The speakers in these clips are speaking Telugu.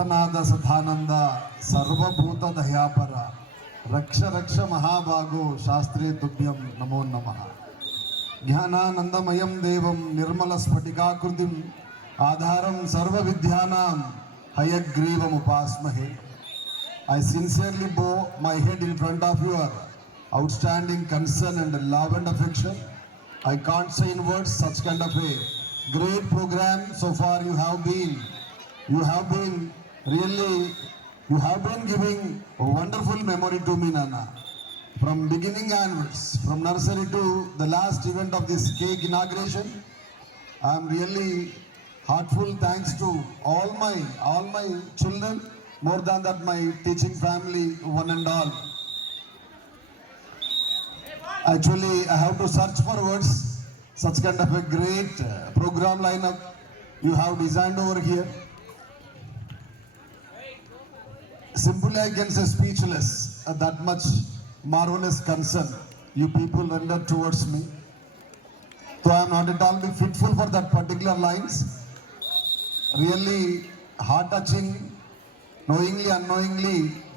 భూతనాథ సదానంద సర్వభూత దయాపర రక్ష రక్ష మహాభాగో శాస్త్రే తుభ్యం నమో నమః. జ్ఞానానందమయం దేవం నిర్మల స్ఫటికాకృతిం ఆధారం సర్వ విద్యానాం హయగ్రీవముపాస్మహే. I sincerely bow my head in front of your outstanding concern and love and affection. I can't say in words such kind of a great program so far you have been giving a wonderful memory to me, Nana. From beginning onwards, from nursery to the last event of this cake inauguration, I am really heartful thanks to all my children, more than that my teaching family, one and all. Actually, I have to search for words. Such kind of a great program lineup you have designed over here. Simply I can say speechless at that much marvelous concern you people render towards me. So I am not at all be fitful for that particular lines. Really heart touching. Knowingly, unknowingly,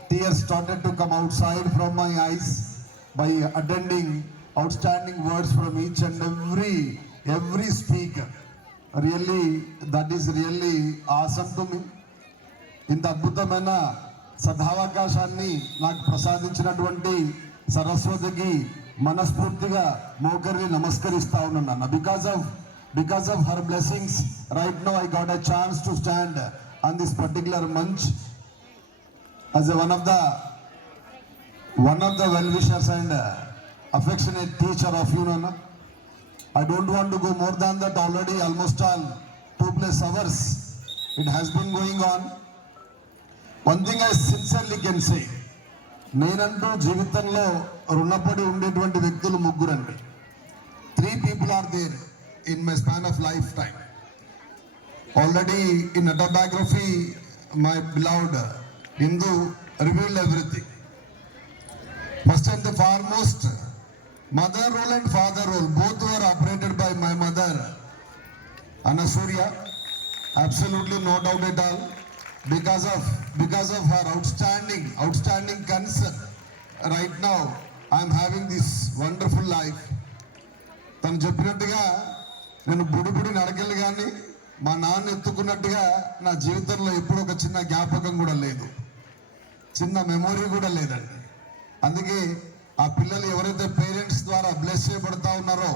tears started to come outside from my eyes by attending outstanding words from each and every speaker. Really, that is really awesome to me. ఇంత అద్భుతమైన సదావకాశాన్ని నాకు ప్రసాదించినటువంటి సరస్వతికి మనస్ఫూర్తిగా మోకరిని నమస్కరిస్తా ఉన్నాను. Because of her blessings, right now I got a chance to stand on this particular munch as one of the well-wishers and affectionate teacher of you, Nana. I don't want to go more than that. Already almost all 2+ hours it has been going on. One thing I sincerely can say, నేనంటూ జీవితంలో రుణపడి ఉండేటువంటి వ్యక్తులు ముగ్గురండి. 3 people are there in my span of lifetime. Already in autobiography, my beloved Hindu revealed everything. First and the foremost, mother role and father role, both were operated by my mother, Anasurya. Absolutely no doubt at all. Because of her outstanding concern, right now I am having this wonderful life. తను చెప్పినట్టుగా నేను బుడిబుడి నడకలు కానీ మా నాన్న ఎత్తుకున్నట్టుగా నా జీవితంలో ఎప్పుడు ఒక చిన్న జ్ఞాపకం కూడా లేదు, చిన్న మెమొరీ కూడా లేదండి. అందుకే ఆ పిల్లలు ఎవరైతే పేరెంట్స్ ద్వారా బ్లెస్ చేయబడతా ఉన్నారో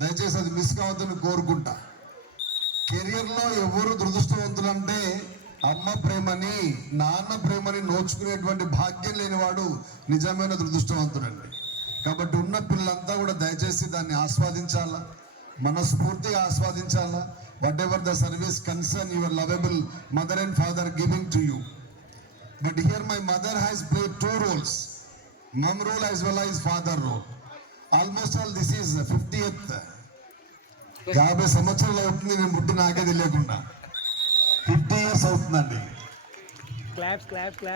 దయచేసి అది మిస్ కావద్దని కోరుకుంటా. కెరియర్లో ఎవరు దురదృష్టవంతులు అంటే అమ్మ ప్రేమని నాన్న ప్రేమని నోచుకునేటువంటి భాగ్యం లేనివాడు నిజమైన దురదృష్టవంతుడండి. కాబట్టి ఉన్న పిల్లలంతా కూడా దయచేసి దాన్ని ఆస్వాదించాలా, మనస్ఫూర్తిగా ఆస్వాదించాలా. Whatever the service concern your lovable mother and father giving to you. But here my mother has played 2 roles, mom role as well as father role. Almost all this is 50th. 50 సంవత్సరాలు అవుతుంది నేను పుట్టి నాకే తెలియకుండా. 50 years అవుతుందండి.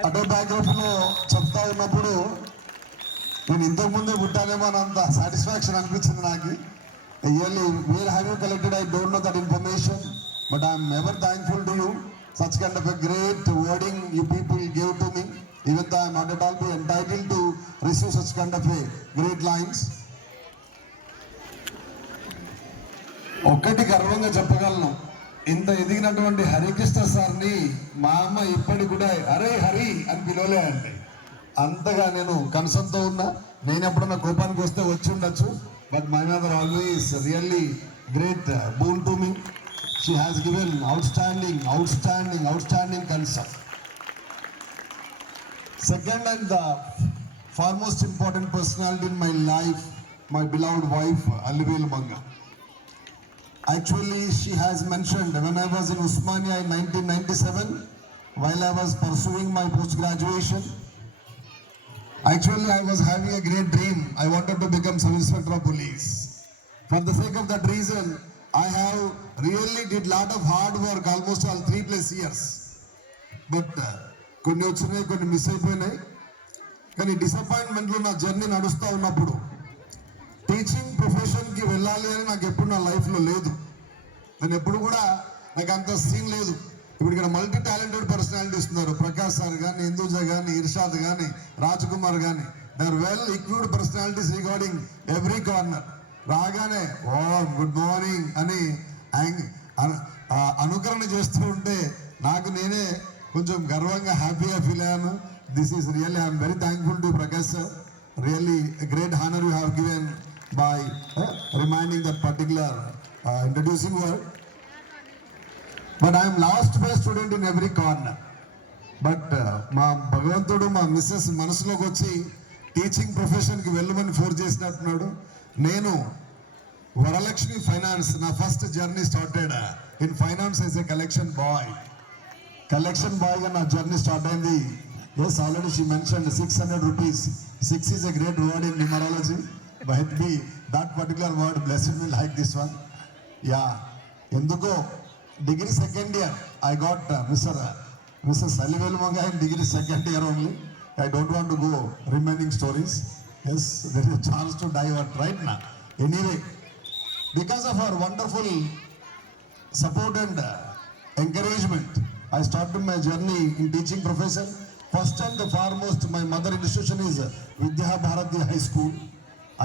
ఆటోబయోగ్రఫీలో చెప్తా ఉన్నప్పుడు నేను ఇంతకు ముందే పుట్టానేమో అన్నంత సాటిస్ఫాక్షన్ అనిపించింది నాకు. Really, where have you collected? I don't know that information, but I am ever thankful to you. Such kind of a great wording you people gave to me, even though I am not at all be entitled to receive such kind of a great lines. ఒక్కటి గర్వంగా చెప్పగలను, ఇంత ఎదిగినటువంటి హరికృష్ణ సార్ని మా అమ్మ ఇప్పటికి కూడా అరే హరి అని పిలవలే అండి. అంతగా నేను కనసంతో ఉన్నా. నేను ఎప్పుడన్నా కోపానికి వస్తే వచ్చి ఉండొచ్చు, but my mother always really great boon to me. She has given outstanding concern. Second and the foremost important personality in my life, my beloved wife Alivelu Manga. Actually, she has mentioned when I was in Usmania in 1997, while I was pursuing my post-graduation, actually I was having a great dream. I wanted to become sub-inspector of police. For the sake of that reason, I have really did lot of hard work, almost all 3+ years. But కొన్ని వచ్చినాయి, కొన్ని మిస్ అయిపోయినాయి. కానీ డిసప్పాయింట్మెంట్లో నా జర్నీ నడుస్తూ ఉన్నప్పుడు టీచింగ్ ప్రొఫెషన్కి వెళ్ళాలి అని నాకు ఎప్పుడు నా లైఫ్లో లేదు. నేను ఎప్పుడు కూడా నాకు అంత సీన్ లేదు. ఇప్పుడు ఇక్కడ మల్టీ టాలెంటెడ్ పర్సనాలిటీస్ ఉన్నారు. ప్రకాష్ సార్ కానీ, హిందూజ కానీ, ఇర్షాద్ కానీ, రాజ్ కుమార్ కానీ, they are well equipped personalities regarding every corner. రాగానే ఓ గుడ్ మార్నింగ్ అని అనుకరణ చేస్తూ ఉంటే నాకు నేనే కొంచెం గర్వంగా హ్యాపీగా ఫీల్ అయ్యాను. This is really I'm very thankful to Prakash sir. Really great honour you have given by reminding that particular introducing word. But I am last best student in every corner. But మా భగవంతుడు మా మిస్సెస్ మనసులోకి వచ్చి టీచింగ్ ప్రొఫెషన్కి వెళ్ళమని ఫోర్స్ చేసినట్టున్నాడు. నేను వరలక్ష్మి ఫైనాన్స్, నా first journey started in finance as a collection boy. Collection బాయ్గా నా జర్నీ స్టార్ట్ అయింది. Yes, already she mentioned 600 rupees. 6 is a great word in numerology. But be that particular word blessed me like this one. Yeah, ఎందుకో degree second year I got Mr. Salivelu Manga in degree second year only. I don't want to go remaining stories. Yes, there is a chance to divert right now. Anyway, because of our wonderful support and encouragement, I started my journey in teaching profession. First and the foremost, my mother institution is Vidya Bharati High School.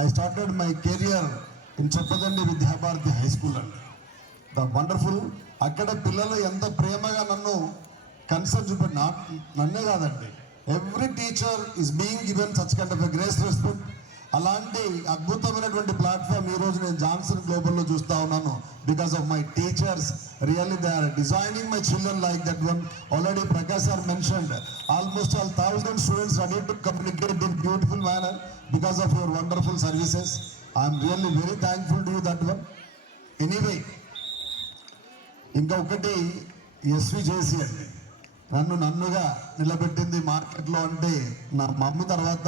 I started my career in Chappadandi Vidya Bharati High School. And the wonderful, అక్కడ పిల్లలు ఎంత ప్రేమగా నన్ను కన్సర్న్ చూపి నన్నే కాదండి, every teacher is being given such kind of a grace respect. అలాంటి అద్భుతమైనటువంటి ప్లాట్ఫామ్ ఈరోజు నేను జాన్సన్ గ్లోబల్లో చూస్తూ ఉన్నాను. Because of my teachers, really they are designing my children like that one. Already Prakash sir mentioned almost all 1000 students ready to communicate in beautiful manner because of your wonderful services. I am really very thankful to you that one. Anyway, ఇంకా ఒకటి ఎస్వి జేసీ అండి నన్నుగా నిలబెట్టింది మార్కెట్లో. అంటే నా మమ్మీ తర్వాత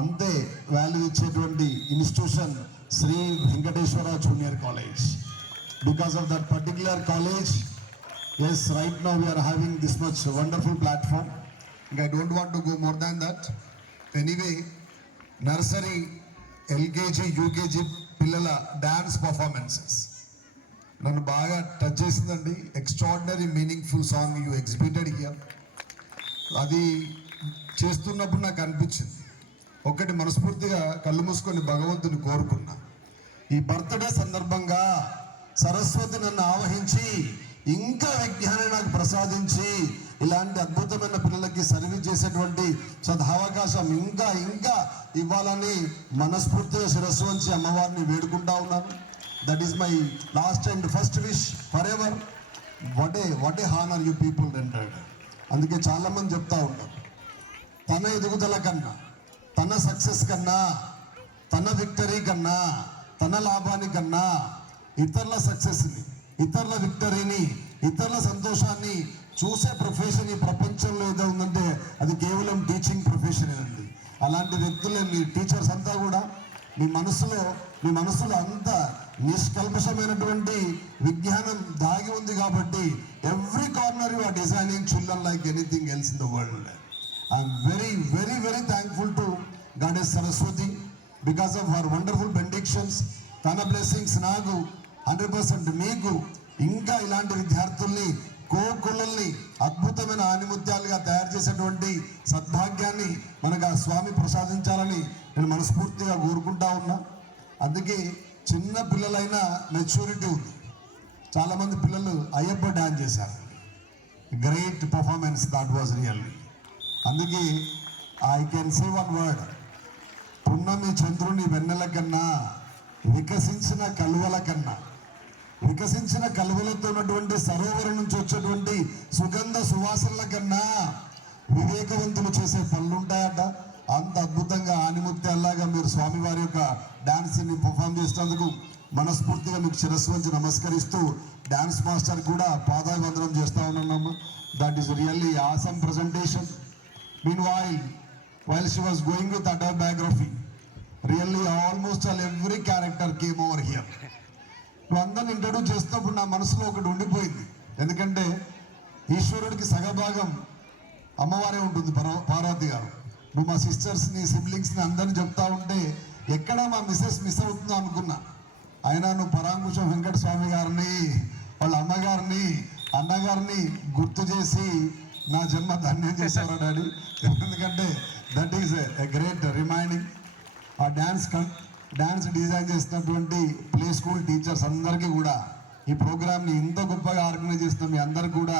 అంతే వాల్యూ ఇచ్చేటువంటి institution Sri Venkateswara junior college. Because of that particular college, yes, right now we are having this much wonderful platform. ఇంకా I don't want to go more than that. Anyway, nursery, LKG, UKG పిల్లల డ్యాన్స్ పర్ఫార్మెన్సెస్ నన్ను బాగా టచ్ చేసిందండి. Extraordinary meaningful song you exhibited here. అది చేస్తున్నప్పుడు నాకు అనిపించింది, ఒకటి మనస్ఫూర్తిగా కళ్ళు మూసుకొని భగవంతుని కోరుకున్నా, ఈ బర్త్డే సందర్భంగా సరస్వతి నన్ను ఆవహించి ఇంకా విజ్ఞానం నాకు ప్రసాదించి ఇలాంటి అద్భుతమైన పిల్లలకి సర్వీస్ చేసేటువంటి సదవకాశం ఇంకా ఇంకా ఇవ్వాలని మనస్ఫూర్తిగా శిరస్సు వంచి అమ్మవారిని వేడుకుంటా ఉన్నాను. That is my last and first wish for ever. What a honour you people rendered. అందుకే చాలామంది చెప్తా ఉంటారు, తన ఎదుగుదల కన్నా, తన సక్సెస్ కన్నా, తన విక్టరీ కన్నా, తన లాభానికన్నా ఇతరుల సక్సెస్ని, ఇతరుల విక్టరీని, ఇతరుల సంతోషాన్ని చూసే ప్రొఫెషన్ ఈ ప్రపంచంలో ఏదో ఉందంటే అది కేవలం టీచింగ్ ప్రొఫెషన్ అండి. అలాంటి వ్యక్తులే మీ టీచర్స్ అంతా కూడా మీ మనసులో అంత నిష్కల్మషమైనటువంటి విజ్ఞానం దాగి ఉంది కాబట్టి every corner you are designing children like anything else in the world. I'm very very very thankful to goddess Saraswati because of her wonderful benedictions. తన బ్లెస్సింగ్స్ నాకు 100% మీకు ఇంకా ఇలాంటి విద్యార్థుల్ని, కోకుళ్ళల్ని అద్భుతమైన ఆనిముత్యాలుగా తయారు చేసేటువంటి సద్భాగ్యాన్ని మనకు ఆ స్వామి ప్రసాదించాలని నేను మనస్ఫూర్తిగా కోరుకుంటా ఉన్నా. అందుకే చిన్న పిల్లలైనా మెచ్యూరిటీ ఉంది. చాలామంది పిల్లలు అయ్యప్ప డ్యాన్స్ చేశారు. Great performance that was really. అందుకే I can say one word, పున్నమి చంద్రుని వెన్నెల కన్నా, వికసించిన కలువల కన్నా, వికసించిన కలువలతో ఉన్నటువంటి సరోవరం నుంచి వచ్చేటువంటి సుగంధ సువాసనల కన్నా వివేకవంతులు చేసే పనులుంటాయట. అంత అద్భుతంగా ఆనిముత్యాల్లాగా మీరు స్వామివారి యొక్క డాన్స్ని పర్ఫామ్ చేసినందుకు మనస్ఫూర్తిగా మీకు శిరస్సు వంచి నమస్కరిస్తూ డాన్స్ మాస్టర్ కూడా పాదాభివందనం చేస్తా ఉన్నాము. That is really awesome presentation. While she was going with autobiography, really almost every character came over here. నువ్వు అందరిని ఇంట్రడ్యూస్ చేసినప్పుడు నా మనసులో ఒకటి ఉండిపోయింది. ఎందుకంటే ఈశ్వరుడికి సగభాగం అమ్మవారే ఉంటుంది, పార్వతి గారు. నువ్వు మా సిస్టర్స్ని, సిబ్లింగ్స్ని అందరిని చెప్తా ఉంటే ఎక్కడ మా మిస్సెస్ మిస్ అవుతుందో అనుకున్నా. అయినా నువ్వు పరాంకుశం వెంకట స్వామి గారిని, వాళ్ళ అమ్మగారిని, అన్నగారిని గుర్తు చేసి నా జన్మ ధన్యం చేశారు డాడీ. ఎందుకంటే that is a great reminding. ఆ డ్యాన్స్ డిజైన్ చేసినటువంటి ప్లే స్కూల్ టీచర్స్ అందరికీ కూడా ఈ ప్రోగ్రామ్ని ఇంత గొప్పగా ఆర్గనైజ్ చేస్తున్న మీ అందరు కూడా,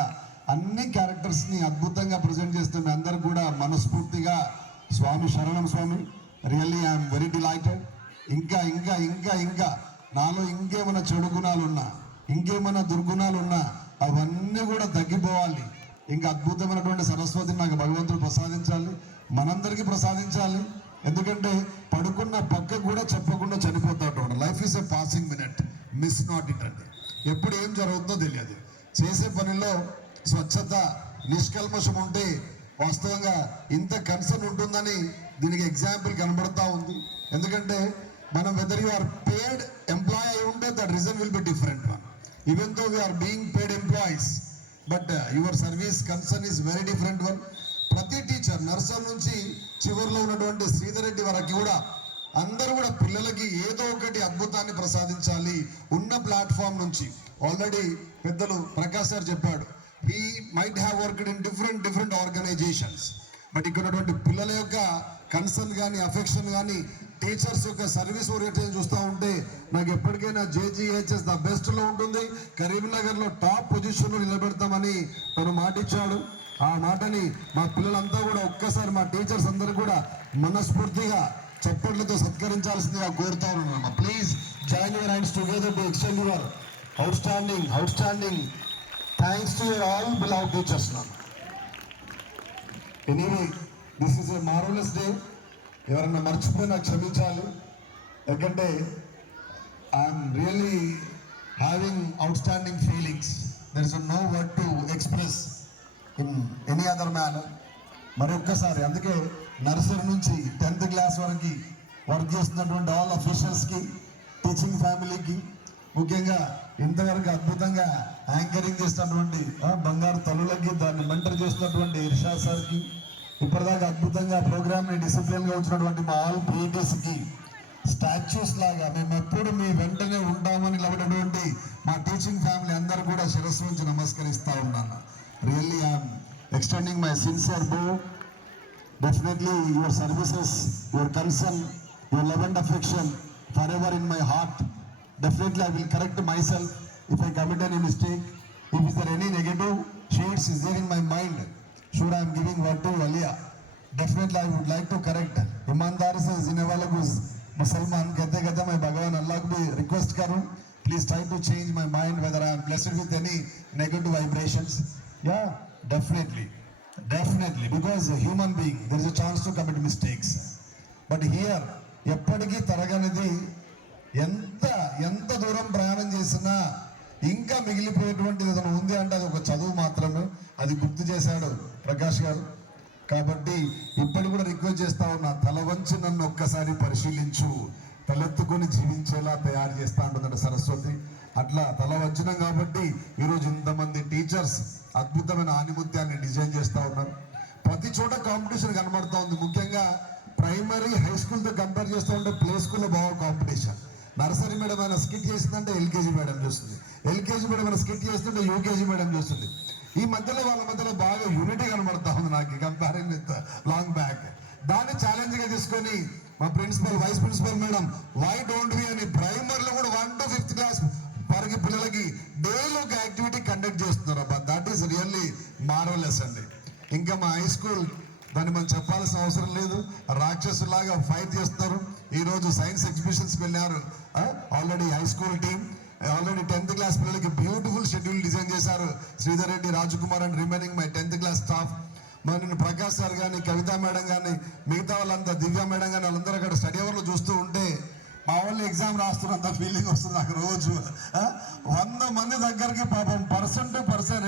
అన్ని క్యారెక్టర్స్ని అద్భుతంగా ప్రజెంట్ చేస్తున్న మీ అందరు కూడా మనస్ఫూర్తిగా స్వామి శరణం స్వామి. Really I'm very delighted. ఇంకా ఇంకా ఇంకా ఇంకా నాలో ఇంకేమైనా చెడు గుణాలు ఉన్నా, ఇంకేమైనా దుర్గుణాలు ఉన్నా అవన్నీ కూడా తగ్గిపోవాలి. ఇంకా అద్భుతమైనటువంటి సరస్వతిని నాకు భగవంతుడు ప్రసాదించాలి, మనందరికీ ప్రసాదించాలి. ఎందుకంటే పడుకున్న పక్క కూడా చెప్పకుండా చనిపోతాడు. Life is a passing minute, miss not it అండి. ఎప్పుడు ఏం జరుగుతుందో తెలియదు. చేసే పనిలో స్వచ్ఛత, నిష్కల్మషం ఉంటే వాస్తవంగా ఇంత కన్సర్న్ ఉంటుందని దీనికి ఎగ్జాంపుల్ కనబడతా ఉంది. ఎందుకంటే మనం whether you are paid employ అయి ఉంటే that reason will be different one. Even though we are being paid employees, but your service concern is very different one. ప్రతి టీచర్, నర్సర్ నుంచి చివరిలో ఉన్నటువంటి శ్రీధర్ రెడ్డి వరకు కూడా అందరూ కూడా పిల్లలకి ఏదో ఒకటి అద్భుతాన్ని ప్రసాదించాలి. ఉన్న ప్లాట్ఫామ్ నుంచి ఆల్రెడీ పెద్దలు ప్రకాష్ సార్ చెప్పాడు, he might have worked in different organisations, but ఇక్కడ ఉన్నటువంటి పిల్లల యొక్క కన్సర్న్ కానీ, అఫెక్షన్ కానీ, టీచర్స్ యొక్క సర్వీస్ ఓరియంటేషన్ చూస్తూ ఉంటే నాకు ఎప్పటికైనా జేజీహెచ్ఎస్ ద బెస్ట్లో ఉంటుంది. కరీంనగర్లో టాప్ పొజిషన్లో నిలబెడతామని తను మాటిచ్చాడు. ఆ మాటని మా పిల్లలంతా కూడా ఒక్కసారి మా టీచర్స్ అందరూ కూడా మనస్ఫూర్తిగా చప్పట్లతో సత్కరించాల్సిందిగా కోరుతా ఉన్నాను. Please join your hands together to extend your outstanding thanks to your all beloved teachers. Anyway this is a marvellous day. ఎవరన్నా మర్చిపోయినా క్షమించాలి. ఎందుకంటే I'm really having outstanding feelings. There is no word to express in any other manner. మరొక్కసారి అందుకే నర్సరీ నుంచి 10th క్లాస్ వరకు వర్క్ చేస్తున్నటువంటి ఆల్ అఫీషియల్స్కి, టీచింగ్ ఫ్యామిలీకి, ముఖ్యంగా ఇంతవరకు అద్భుతంగా యాంకరింగ్ చేస్తున్నటువంటి బంగారు తల్లులకి, దాన్ని మెంటర్ చేస్తున్నటువంటి ఇర్షాద్ సార్కి, ఇప్పటిదాకా అద్భుతంగా ప్రోగ్రామ్ని డిసిప్లిన్గా ఉంచినటువంటి మా ఆల్ క్రియేటర్స్కి, స్టాచ్యూస్ లాగా మేము ఎప్పుడు మీ వెంటనే ఉంటామని నిలబడినటువంటి మా టీచింగ్ ఫ్యామిలీ అందరూ కూడా శిరస్సు నుంచి నమస్కరిస్తూ ఉన్నాను. Really I'm extending my sincere bow. Definitely your services, your concern, your love and affection forever in my heart. Definitely I will correct myself if I commit any mistake. If is there any negative shades is there in my mind, sure I am giving word to Alia. Definitely I would like to correct. ईमानदारी से जीने वालों को मुसलमान कहते मैं भगवान अल्लाह को भी रिक्वेस्ट करूं, please try to change my mind whether I am blessed with any negative vibrations. Yeah, definitely because a human being there is a chance to commit mistakes, but here ఎప్పటికీ తరగనిది. ఎంత దూరం ప్రయాణం చేసినా ఇంకా మిగిలిపోయేటువంటిది ఏదైనా ఉంది అంటే అది ఒక చదువు మాత్రమే. అది గుర్తు చేశాడు ప్రకాష్ గారు. కాబట్టి ఇప్పటి కూడా రిక్వెస్ట్ చేస్తా ఉన్నా, తల వంచి నన్ను ఒక్కసారి పరిశీలించు, తలెత్తుకొని జీవించేలా తయారు చేస్తా ఉంటుందంట సరస్వతి. అట్లా తల వంచినాం కాబట్టి ఈరోజు ఇంతమంది టీచర్స్ అద్భుతమైన ఆనిముత్యాన్ని డిజైన్ చేస్తూ ఉన్నారు. ప్రతి చోట కాంపిటీషన్ కనబడుతూ ఉంది. ముఖ్యంగా ప్రైమరీ, హై స్కూల్తో కంపేర్ చేస్తూ ఉంటే ప్లే స్కూల్లో బాగా కాంపిటీషన్. నర్సరీ మేడం ఏమైనా స్కిట్ చేస్తుందంటే ఎల్కేజీ మేడం చూస్తుంది, ఎల్కేజీ మేడం ఏమైనా స్కిట్ చేస్తుంటే యూకేజీ మేడం చూస్తుంది. ఈ మధ్యలో వాళ్ళ మధ్యలో బాగా యూనిటీ కనబడతా ఉంది నాకు, కంపేరింగ్ విత్ లాంగ్ బ్యాక్. దాన్ని ఛాలెంజ్గా తీసుకొని మా principal, vice principal madam why don't we అని ప్రైమరీలో కూడా 1 to 5th క్లాస్ వరకు పిల్లలకి డైలీ ఒక యాక్టివిటీ కండక్ట్ చేస్తున్నారు. అబ్బా దట్ ఈస్ రియల్లీ మార్వెలస్ అండి. ఇంకా మా హై స్కూల్ దాన్ని మనం చెప్పాల్సిన అవసరం లేదు, రాక్షసులాగా ఫైట్ చేస్తున్నారు. ఈరోజు సైన్స్ ఎగ్జిబిషన్స్కి వెళ్ళారు already high school team. Already 10th class పిల్లలకి బ్యూటిఫుల్ షెడ్యూల్ డిజైన్ చేశారు Sridhar Reddy, Rajakumar and remaining my 10th class staff. మరి నేను ప్రకాష్ సార్ కానీ, కవిత మేడం కానీ, మిగతా వాళ్ళంతా, దివ్య మేడం కానీ, వాళ్ళందరూ అక్కడ స్టడీ అవర్లో చూస్తూ ఉంటే మా వాళ్ళు ఎగ్జామ్ రాస్తున్నంత ఫీలింగ్ వస్తుంది నాకు. రోజు 100 మంది దగ్గరికి పాపం పర్సన్ టు పర్సన్